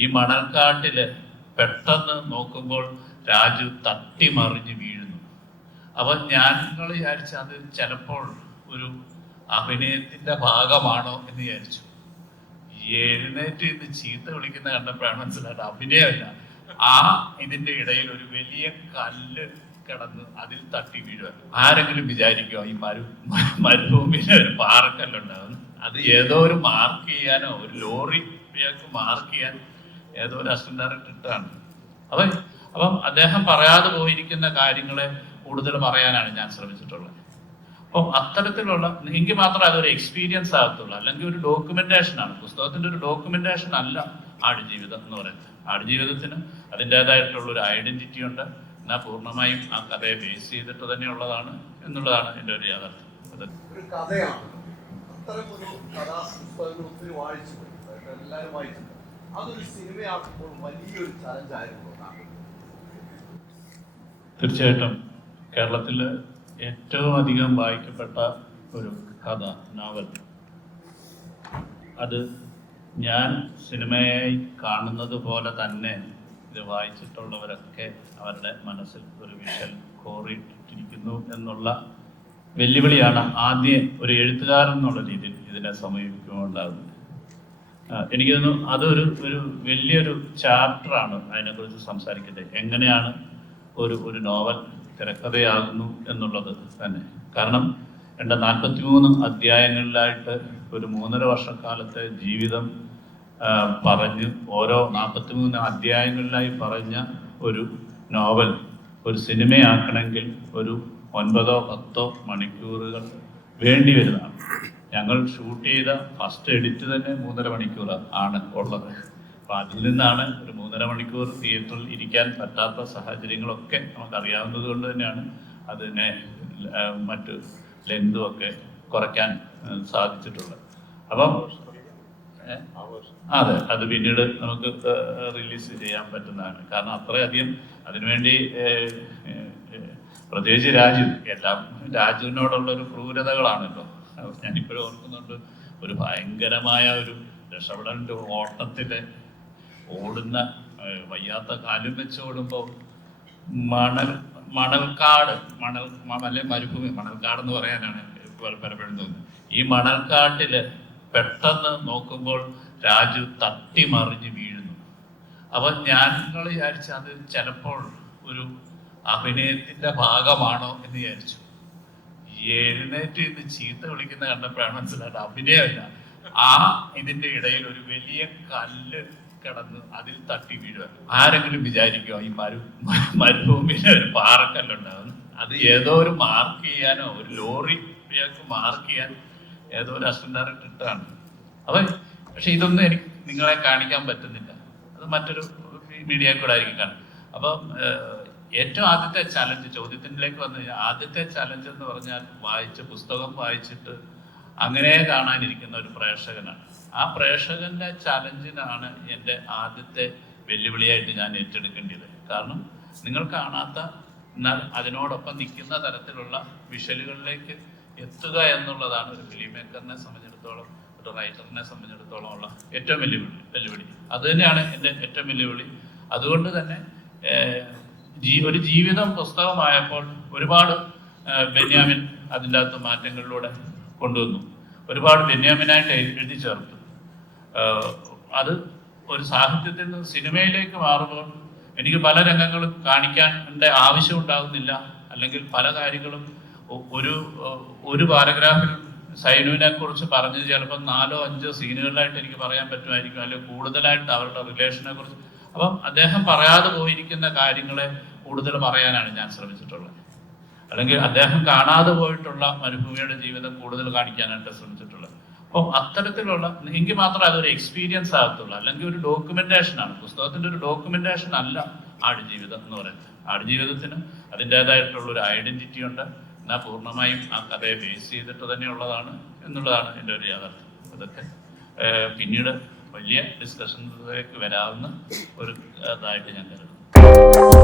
ഈ മണൽക്കാട്ടിൽ പെട്ടെന്ന് നോക്കുമ്പോൾ രാജു തട്ടി മറിഞ്ഞ് വീഴുന്നു. അപ്പൊ ഞങ്ങൾ വിചാരിച്ച അത് ചിലപ്പോൾ ഒരു അഭിനയത്തിന്റെ ഭാഗമാണോ എന്ന് വിചാരിച്ചു. എഴുന്നേറ്റ് ഇന്ന് ചീത്ത വിളിക്കുന്ന കണ്ടപ്പോഴാണ് മനസ്സിലായത് അഭിനയമല്ല. ആ ഇതിന്റെ ഇടയിൽ ഒരു വലിയ കല്ല് കിടന്ന് അതിൽ തട്ടി വീഴുക ആരെങ്കിലും വിചാരിക്കുക ഈ മരു മരുഭൂമിയിൽ ഒരു പാറക്കല്ലുണ്ടാകുന്നു അത് ഏതോ ഒരു മാർക്ക് ചെയ്യാനോ ഒരു ലോറി മാർക്ക് ചെയ്യാൻ ഏതോ ഒരു അസിസ്റ്റന്റ് ഡയറക്ടർ ഇട്ടാണ് അപ്പം അപ്പം അദ്ദേഹം പറയാതെ പോയിരിക്കുന്ന കാര്യങ്ങളെ കൂടുതൽ പറയാനാണ് ഞാൻ ശ്രമിച്ചിട്ടുള്ളത്. അപ്പം അത്തരത്തിലുള്ള എങ്കിൽ മാത്രമേ അതൊരു എക്സ്പീരിയൻസ് ആകത്തുള്ളൂ. അല്ലെങ്കിൽ ഒരു ഡോക്യുമെന്റേഷൻ ആണ്. പുസ്തകത്തിന്റെ ഒരു ഡോക്യുമെന്റേഷൻ അല്ല ആടുജീവിതം എന്ന് പറയുന്നത്. ആടുജീവിതത്തിന് അതിന്റെതായിട്ടുള്ള ഒരു ഐഡന്റിറ്റി ഉണ്ട്. എന്നാൽ പൂർണമായും ആ കഥയെ ബേസ് ചെയ്തിട്ട് തന്നെയുള്ളതാണ് എന്നുള്ളതാണ് എന്റെ ഒരു യാഥാർത്ഥ്യം. കഥയാണ്. അത്തരം ഒരു കഥാപുസ്തകങ്ങൾ ഒത്തിരി വായിച്ചു എല്ലാവരും വായിച്ചിട്ടുണ്ട്. അതൊരു വലിയൊരു തീർച്ചയായിട്ടും കേരളത്തിൽ ഏറ്റവും അധികം വായിക്കപ്പെട്ട ഒരു കഥ നോവൽ. അത് ഞാൻ സിനിമയായി കാണുന്നത് പോലെ തന്നെ ഇത് വായിച്ചിട്ടുള്ളവരൊക്കെ അവരുടെ മനസ്സിൽ ഒരു വിഷൽ കോറിയിട്ടിരിക്കുന്നു എന്നുള്ള വെല്ലുവിളിയാണ് ആദ്യം ഒരു എഴുത്തുകാരൻ എന്നുള്ള രീതിയിൽ ഇതിനെ സമീപിക്കുമ്പോൾ ഉണ്ടാകുന്നത് എനിക്ക് തോന്നുന്നു അതൊരു ഒരു വലിയൊരു ചാപ്റ്ററാണ് അതിനെക്കുറിച്ച് സംസാരിക്കുന്നത് എങ്ങനെയാണ് ഒരു ഒരു നോവൽ തിരക്കഥയാകുന്നു എന്നുള്ളത് തന്നെ. കാരണം എന്റെ നാൽപ്പത്തി മൂന്ന് അധ്യായങ്ങളിലായിട്ട് ഒരു മൂന്നര വർഷക്കാലത്തെ ജീവിതം പറഞ്ഞ് ഓരോ നാൽപ്പത്തി മൂന്ന് അധ്യായങ്ങളിലായി പറഞ്ഞ ഒരു നോവൽ ഒരു സിനിമയാക്കണമെങ്കിൽ ഒരു ഒൻപതോ പത്തോ മണിക്കൂറുകൾ വേണ്ടി വരുന്നതാണ്. ഞങ്ങൾ ഷൂട്ട് ചെയ്ത ഫസ്റ്റ് എഡിറ്റ് തന്നെ മൂന്നര മണിക്കൂർ ആണ് ഉള്ളത്. അപ്പൊ അതിൽ നിന്നാണ് ഒരു മൂന്നര മണിക്കൂർ തിയേറ്ററിൽ ഇരിക്കാൻ പറ്റാത്ത സാഹചര്യങ്ങളൊക്കെ നമുക്കറിയാവുന്നത് കൊണ്ട് തന്നെയാണ് അതിനെ മറ്റു ലെന്തും ഒക്കെ കുറയ്ക്കാൻ സാധിച്ചിട്ടുള്ളത്. അപ്പം? അതെ അത് പിന്നീട് നമുക്ക് റിലീസ് ചെയ്യാൻ പറ്റുന്നതാണ്. കാരണം അത്രയധികം അതിനുവേണ്ടി പ്രത്യേകിച്ച് രാജു എല്ലാം രാജുവിനോടുള്ള ഒരു ക്രൂരതകളാണല്ലോ. ഞാനിപ്പോഴും ഓർക്കുന്നുണ്ട് ഒരു ഭയങ്കരമായ ഒരു രക്ഷപ്പെടലിന്റെ ഓട്ടത്തിൽ ഓടുന്ന വയ്യാത്ത കാലും വെച്ച് ഓടുമ്പോൾ മണൽ മണൽക്കാട് മണൽ അല്ലെ മരുഭൂമി മണൽക്കാട് എന്ന് പറയാനാണ് പല- പലപ്പോഴും തോന്നുന്നത്. ഈ മണൽക്കാട്ടിൽ പെട്ടെന്ന് നോക്കുമ്പോൾ രാജു തട്ടി മറിഞ്ഞ് വീഴുന്നു. അപ്പൊ ഞങ്ങൾ വിചാരിച്ച അത് ചിലപ്പോൾ ഒരു അഭിനയത്തിന്റെ ഭാഗമാണോ എന്ന് വിചാരിച്ചു. എഴുന്നേറ്റ് ഇന്ന് ചീത്ത വിളിക്കുന്ന കണ്ടപ്പോഴാണ് മനസ്സിലായത് അഭിനയമല്ല. ആ ഇതിന്റെ ഇടയിൽ ഒരു വലിയ കല്ല് കിടന്ന് അതിൽ തട്ടി വീഴുക ആരെങ്കിലും വിചാരിക്കുമോ ഈ മരു മരുഭൂമിയിൽ ഒരു പാറക്കല്ലുണ്ടാകുന്നു അത് ഏതോ ഒരു മാർക്ക് ചെയ്യാനോ ഒരു ലോറി മാർക്ക് ചെയ്യാൻ ഏതോ ഒരു അസിസ്റ്റന്റ് ഡയറക്ടർ ഇട്ടാണ്. അപ്പൊ പക്ഷെ ഇതൊന്നും എനിക്ക് നിങ്ങളെ കാണിക്കാൻ പറ്റുന്നില്ല. അത് മറ്റൊരു മീഡിയ കൂടെ ആയിരിക്കും കാണും അപ്പം ഏറ്റവും ആദ്യത്തെ ചലഞ്ച് ചോദ്യത്തിലേക്ക് വന്നു ആദ്യത്തെ ചലഞ്ച് എന്ന് പറഞ്ഞാൽ വായിച്ച് പുസ്തകം വായിച്ചിട്ട് അങ്ങനെ കാണാനിരിക്കുന്ന ഒരു പ്രേക്ഷകനാണ്. ആ പ്രേക്ഷകന്റെ ചലഞ്ചിനാണ് എന്റെ ആദ്യത്തെ വെല്ലുവിളിയായിട്ട് ഞാൻ ഏറ്റെടുക്കേണ്ടത്. കാരണം നിങ്ങൾ കാണാത്ത എന്നാൽ അതിനോടൊപ്പം നിൽക്കുന്ന തരത്തിലുള്ള വിഷലുകളിലേക്ക് എത്തുക എന്നുള്ളതാണ് ഒരു ഫിലിം മേക്കറിനെ സംബന്ധിച്ചിടത്തോളം ഒരു റൈറ്ററിനെ സംബന്ധിച്ചിടത്തോളം ഉള്ള ഏറ്റവും വെല്ലുവിളി. വെല്ലുവിളി അതുതന്നെയാണ് എന്റെ ഏറ്റവും വെല്ലുവിളി. അതുകൊണ്ട് തന്നെ ഒരു ജീവിതം പുസ്തകമായപ്പോൾ ഒരുപാട് ബെന്യാമിൻ അതിന്റെ അകത്ത് മാറ്റങ്ങളിലൂടെ കൊണ്ടുവന്നു. ഒരുപാട് ബെന്യാമിനായിട്ട് എഴു- എഴുതി ചേർത്തു. അത് ഒരു സാഹിത്യത്തിൽ നിന്ന് സിനിമയിലേക്ക് മാറുമ്പോൾ എനിക്ക് പല രംഗങ്ങളും കാണിക്കാൻ ആവശ്യം ഉണ്ടാകുന്നില്ല. അല്ലെങ്കിൽ പല കാര്യങ്ങളും ഒരു ഒരു പാരഗ്രാഫിൽ സൈനുവിനെ കുറിച്ച് പറഞ്ഞത് ചിലപ്പോൾ നാലോ അഞ്ചോ സീനുകളിലായിട്ട് എനിക്ക് പറയാൻ പറ്റുമായിരിക്കും. അല്ലെങ്കിൽ കൂടുതലായിട്ട് അവരുടെ റിലേഷനെ കുറിച്ച് അപ്പം അദ്ദേഹം പറയാതെ പോയിരിക്കുന്ന കാര്യങ്ങളെ കൂടുതൽ പറയാനാണ് ഞാൻ ശ്രമിച്ചിട്ടുള്ളത്. അല്ലെങ്കിൽ അദ്ദേഹം കാണാതെ പോയിട്ടുള്ള മരുഭൂമിയുടെ ജീവിതം കൂടുതൽ കാണിക്കാനായിട്ട് ശ്രമിച്ചിട്ടുള്ളത്. അപ്പം അത്തരത്തിലുള്ള എങ്കിൽ മാത്രമേ അതൊരു എക്സ്പീരിയൻസ് ആകത്തുള്ളൂ. അല്ലെങ്കിൽ ഒരു ഡോക്യുമെന്റേഷൻ ആണ്. പുസ്തകത്തിന്റെ ഒരു ഡോക്യുമെന്റേഷൻ അല്ല ആടുജീവിതം എന്ന് പറയുന്നത്. ആടുജീവിതത്തിന് അതിന്റെതായിട്ടുള്ള ഒരു ഐഡന്റിറ്റി ഉണ്ട്. എന്നാൽ പൂർണമായും ആ കഥയെ ബേസ് ചെയ്തിട്ട് തന്നെയുള്ളതാണ് എന്നുള്ളതാണ് എന്റെ ഒരു യാഥാർത്ഥ്യം. അതൊക്കെ പിന്നീട് വലിയ ഡിസ്കഷനിലേക്ക് വരാവുന്ന ഒരു ഇതായിട്ട് ഞാൻ കരുതുന്നു.